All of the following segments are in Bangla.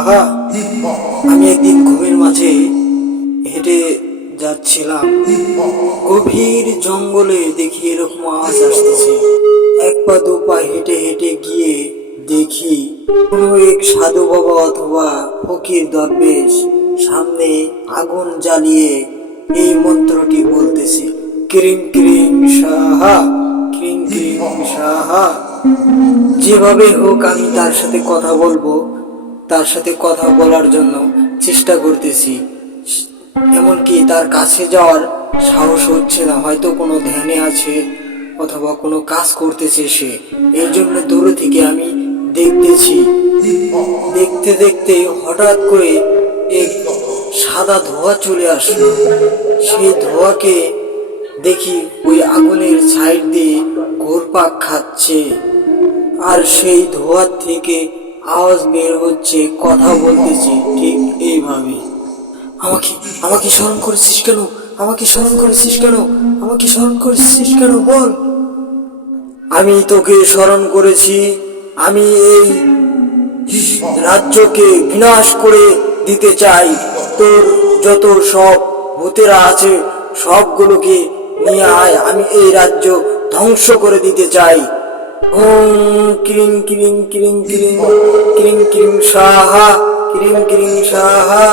সাহা। আমি একদিন ঘুমের মাঝে হেঁটে যাচ্ছিলাম, গভীর জঙ্গলে দেখি এরকম আওয়াজ আসতেছে। এক পা দু পা হেঁটে হেঁটে গিয়ে দেখি কোনো এক সাধু বাবা অথবা ফকির দরবেশ সামনে আগুন জ্বালিয়ে এই মন্ত্রটি বলতেছে, ক্রিং ক্রিং সাহা, ক্রিং ক্রিং সাহা। যেভাবে হোক আমি তার সাথে কথা বলবো, তার সাথে কথা বলার জন্য চেষ্টা করতেছি। এমনকি তার কাছে যাওয়ার সাহস হচ্ছে না, হয়তো কোনো ধ্যানে আছে অথবা কোনো কাজ করতেছে সে। এই জন্য দূরে থেকে আমি দেখতেছি। দেখতে দেখতে হঠাৎ করে এক সাদা ধোঁয়া চলে আসলো। সেই ধোঁয়াকে দেখি ওই আগুনের সাইড দিয়ে ঘুরপাক খাচ্ছে, আর সেই ধোঁয়ার থেকে আওয়াজ বের হচ্ছে, কথা বলতেছি ঠিক এইভাবে, আমাকে আমাকে স্মরণ করেছিস কেন, আমাকে স্মরণ করেছিস কেন, আমাকে স্মরণ করেছিস কেন, বল। আমি তোকে স্মরণ করেছি, আমি এই রাজ্যকে বিনাশ করে দিতে চাই। তোর যত সব ভূতেরা আছে সবগুলোকে নিয়ে আয়, আমি এই রাজ্য ধ্বংস করে দিতে চাই। ওম ক্রিং ক্রিং ক্রিং ক্রিং ক্রিং ক্রিং সাহা, ক্রিং ক্রিং সাহা,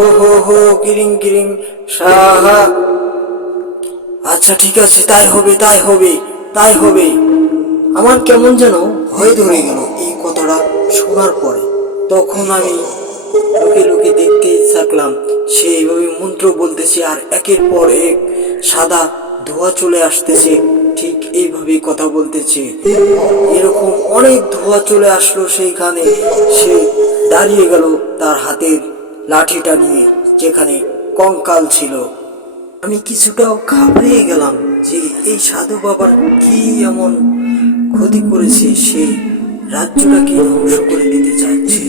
ও হো হো ক্রিং ক্রিং সাহা। আচ্ছা ঠিক আছে, তাই হবে, তাই হবে, তাই হবে। আমার কেমন যেন ভয় ধরে গেল এই কথাটা শোনার পরে। তখন আমি লুকে লুকে দেখতে থাকলাম, সে এইভাবে মন্ত্র বলতেছে আর একের পর এক সাদা ধোঁয়া চলে আসতেছে, ঠিক এইভাবে কথা বলতেছে। এরকম অনেক ধোঁয়া চলে আসলো সেইখানে। সে দাঁড়িয়ে গেল তার হাতের লাঠিটা নিয়ে, যেখানে কঙ্কাল ছিল। আমি কিছুটাও ঘাবড়িয়ে গেলাম যে এই সাধু বাবার কি এমন ক্ষতি করেছে, সে রাজ্যটাকে ধ্বংস করে দিতে চাইছে।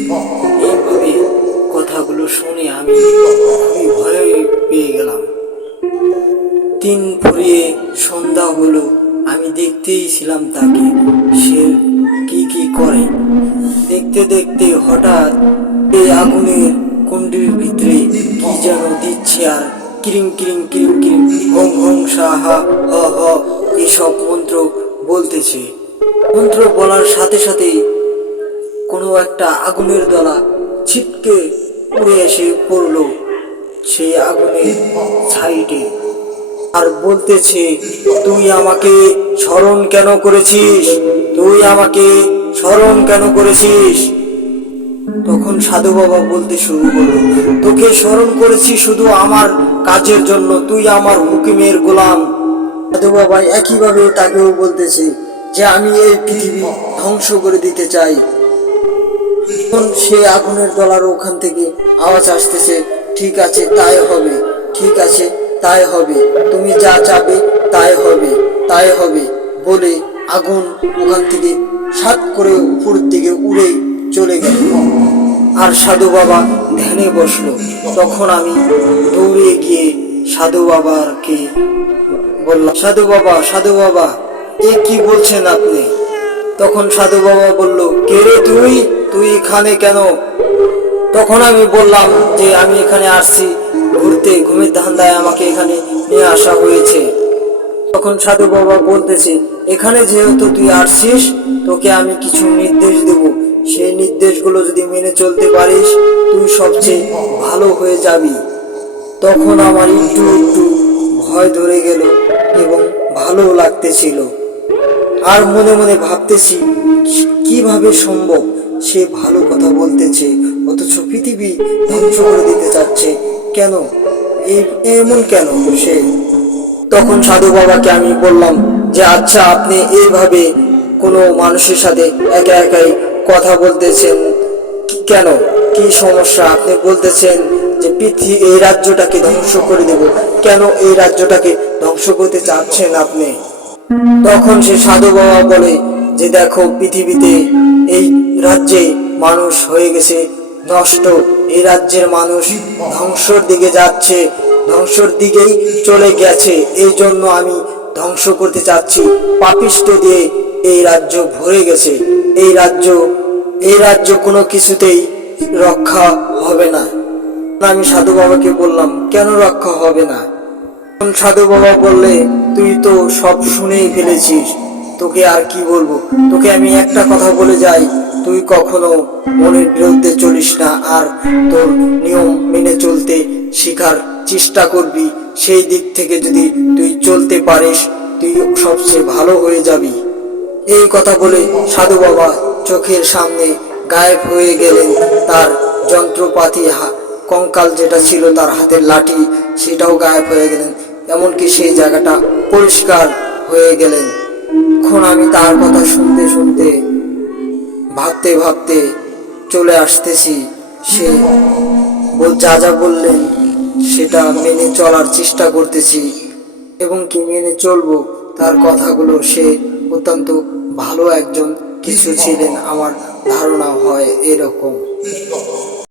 এইভাবে কথাগুলো শুনে আমি খুবই ভয় পেয়ে গেলাম। দিন ফুরিয়ে সন্ধ্যা হলো, আমি দেখতেই ছিলাম তাকে, সে কি কি করে। দেখতে দেখতে হঠাৎ এই আগুনের কুণ্ডের ভিতরে কি যেন দিচ্ছে, আর ক্রিং ক্রিং ক্রিং ক্রিং হোং হোং সাহা হ হ এসব মন্ত্র বলতেছে। মন্ত্র বলার সাথে সাথেই কোনো একটা আগুনের দলা ছিটকে উড়ে এসে পড়লো সেই আগুনের সাইডে, আর বলতেছে, তুই আমাকে স্মরণ কেন করেছিস, তুই আমাকে স্মরণ কেন করেছিস। তখন সাধু বাবা বলতে শুরু করলো, তোকে স্মরণ করেছি শুধু আমার কাজের জন্য, তুই আমার হুকুমের গোলাম। সাধু বাবা একইভাবে তাকেও বলতেছে যে আমি এই পৃথিবী ধ্বংস করে দিতে চাই। তখন সে আগুনের দলার ওখান থেকে আওয়াজ আসতেছে, ঠিক আছে তাই হবে, ঠিক আছে তাই হবে, তুমি যা চাবে তাই হবে, তাই হবে বলে আগুন ওখান থেকে সাত করে উপর দিকে উড়ে চলে গেল। আর সাধু বাবা ধ্যানে বসলো। তখন আমি দৌড়ে গিয়ে সাধু বাবাকে বললাম, সাধু বাবা, সাধু বাবা, এ কি বলছেন আপনি। তখন সাধু বাবা বলল, কে রে তুই, তুই এখানে কেন। তখন আমি বললাম যে আমি এখানে আসছি ঘুরতে, ঘুমের ধান্দায় আমাকে এখানে নিয়ে আসা হয়েছে। তখন সাধু বাবা বলতেছে, এখানে যেহেতু তুই আসছিস, তোকে আমি কিছু নির্দেশ দেব, সেই নির্দেশগুলো যদি মেনে চলতে পারিস তুই সবচেয়ে ভালো হয়ে যাবি। তখন আমার একটু একটু ভয় ধরে গেল এবং ভালো লাগতেছিল, আর মনে মনে ভাবতেছি কিভাবে সম্ভব, সে ভালো কথা বলতেছে অথচ পৃথিবী ধ্বংস করে দিতে চাচ্ছে কেন, এমন কেন সে। তখন সাধু বাবাকে আমি বললাম যে আচ্ছা, আপনি এইভাবে কোনো মানুষের সাথে একা একাই কথা বলতেছেন কেন, কি সমস্যা। আপনি বলতেছেন যে এই রাজ্যটাকে ধ্বংস করে দেব, কেন এই রাজ্যটাকে ধ্বংস করতে চাচ্ছেন আপনি। তখন সে সাধু বাবা বলে যে দেখো, পৃথিবীতে এই রাজ্যে মানুষ হয়ে গেছে নষ্ট, এই রাজ্যের মানুষ ধ্বংসর দিকে যাচ্ছে, ধ্বংসর দিকেই চলে গেছে, এই জন্য আমি ধ্বংস করতে চাচ্ছি। পাপিষ্ঠ দিয়ে এই রাজ্য ভরে গেছে, এই রাজ্য কোনো কিছুতেই রক্ষা হবে না। আমি সাধু বাবাকে বললাম, কেন রক্ষা হবে না? সাধু বাবা বললে, তুই তো সব শুনেই ফেলেছিস, তোকে আর কি বলবো। তোকে আমি একটা কথা বলে যাই, তুই কখনো মনের বিরুদ্ধে চলিস না, আর তোর নিয়ম মেনে চলতে শেখার চেষ্টা করবি। সেই দিক থেকে যদি তুই চলতে পারিস, তুই সবচেয়ে ভালো হয়ে যাবি। এই কথা বলে সাধু বাবা চোখের সামনে গায়েব হয়ে গেলেন। তার যন্ত্রপাতি কঙ্কাল যেটা ছিল, তার হাতের লাঠি, সেটাও গায়েব হয়ে গেলেন। এমনকি সেই জায়গাটা পরিষ্কার হয়ে গেলেন। এখন আমি তার কথা শুনতে শুনতে, ভাবতে ভাবতে চলে আসতেছি। সে যা যা বললেন সেটা মেনে চলার চেষ্টা করতেছি, এবং কি মেনে চলবো তার কথাগুলো। সে অত্যন্ত ভালো একজন কিছু ছিলেন, আমার ধারণা হয় এরকম।